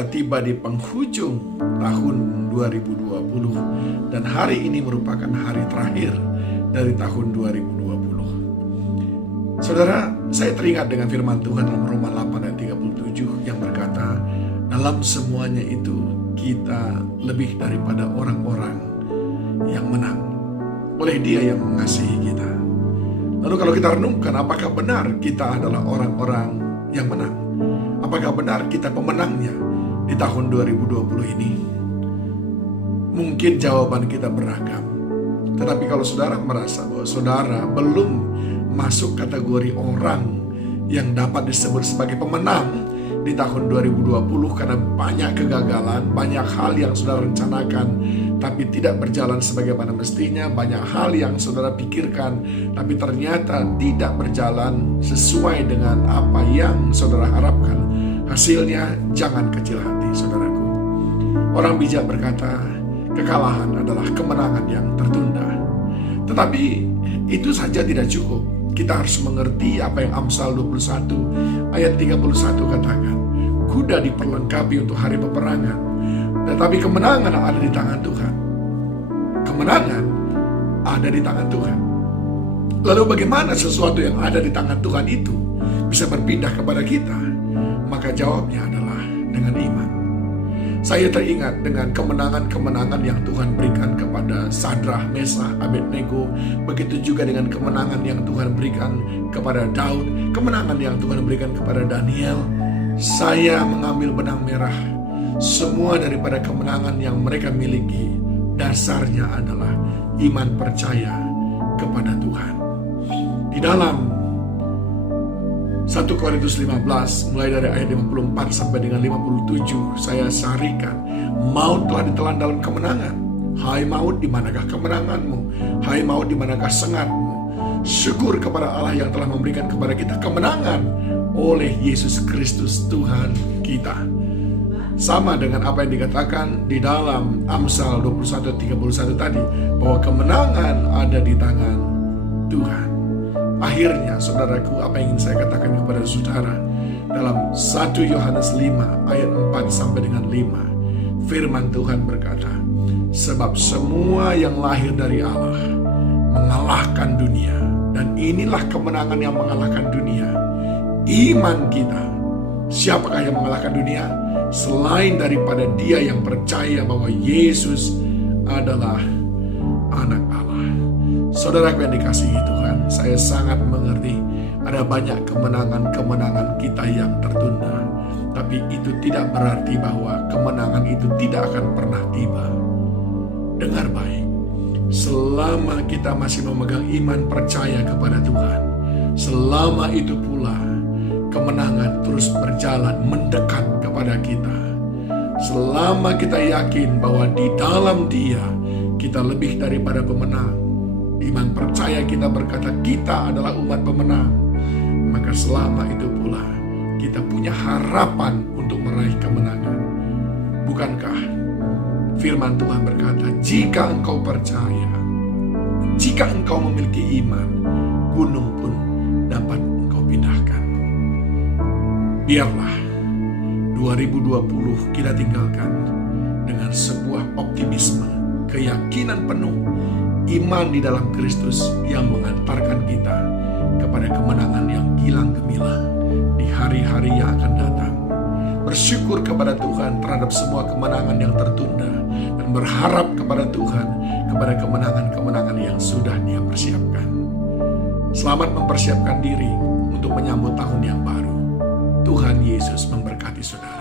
kita tiba di penghujung tahun 2020 dan hari ini merupakan hari terakhir dari tahun 2020. Saudara, saya teringat dengan firman Tuhan dalam Roma 8 ayat 37 yang berkata, dalam semuanya itu kita lebih daripada orang-orang yang menang oleh Dia yang mengasihi kita. Lalu kalau kita renungkan, apakah benar kita adalah orang-orang yang menang? Apakah benar kita pemenangnya di tahun 2020 ini? Mungkin jawaban kita beragam. Tetapi kalau saudara merasa bahwa saudara belum masuk kategori orang yang dapat disebut sebagai pemenang di tahun 2020 karena banyak kegagalan, banyak hal yang saudara rencanakan tapi tidak berjalan sebagaimana mestinya, banyak hal yang saudara pikirkan tapi ternyata tidak berjalan sesuai dengan apa yang saudara harapkan. Hasilnya jangan kecil hati, saudaraku. Orang bijak berkata, kekalahan adalah kemenangan yang tertunda. Tetapi itu saja tidak cukup. Kita harus mengerti apa yang Amsal 21 ayat 31 katakan. Kuda diperlengkapi untuk hari peperangan, tetapi kemenangan ada di tangan Tuhan. Kemenangan ada di tangan Tuhan. Lalu bagaimana sesuatu yang ada di tangan Tuhan itu bisa berpindah kepada kita? Maka jawabnya adalah dengan iman. Saya teringat dengan kemenangan-kemenangan yang Tuhan berikan kepada Sadrah, Mesah, Abednego. Begitu juga dengan kemenangan yang Tuhan berikan kepada Daud, kemenangan yang Tuhan berikan kepada Daniel. Saya mengambil benang merah semua daripada kemenangan yang mereka miliki. Dasarnya adalah iman percaya kepada Tuhan. Di dalam 1 Korintus 15 mulai dari ayat 54 sampai dengan 57 saya sarikan, maut telah ditelan dalam kemenangan. Hai maut, di manakah kemenanganmu? Hai maut, di manakah sengatmu? Syukur kepada Allah yang telah memberikan kepada kita kemenangan oleh Yesus Kristus Tuhan kita. Sama dengan apa yang dikatakan di dalam Amsal 21:31 tadi, bahwa kemenangan ada di tangan Tuhan. Akhirnya, saudaraku, apa yang ingin saya katakan kepada saudara dalam 1 Yohanes 5 ayat 4 sampai dengan 5, firman Tuhan berkata, sebab semua yang lahir dari Allah mengalahkan dunia, dan inilah kemenangan yang mengalahkan dunia, iman kita. Siapakah yang mengalahkan dunia? Selain daripada dia yang percaya bahwa Yesus adalah anak Allah. Saudaraku yang dikasihi Tuhan, saya sangat mengerti ada banyak kemenangan-kemenangan kita yang tertunda. Tapi itu tidak berarti bahwa kemenangan itu tidak akan pernah tiba. Dengar baik, selama kita masih memegang iman percaya kepada Tuhan, selama itu pula kemenangan terus berjalan mendekat kepada kita. Selama kita yakin bahwa di dalam Dia kita lebih daripada pemenang, iman percaya kita berkata kita adalah umat pemenang, maka selama itu pula kita punya harapan untuk meraih kemenangan. Bukankah firman Tuhan berkata, jika engkau percaya, jika engkau memiliki iman, gunung pun dapat engkau pindahkan. Biarlah 2020 kita tinggalkan dengan sebuah optimisme, keyakinan penuh, iman di dalam Kristus yang mengantarkan kita kepada kemenangan yang gilang gemilang di hari-hari yang akan datang. Bersyukur kepada Tuhan terhadap semua kemenangan yang tertunda, dan berharap kepada Tuhan kepada kemenangan-kemenangan yang sudah Dia persiapkan. Selamat mempersiapkan diri untuk menyambut tahun yang baru. Tuhan Yesus memberkati saudara.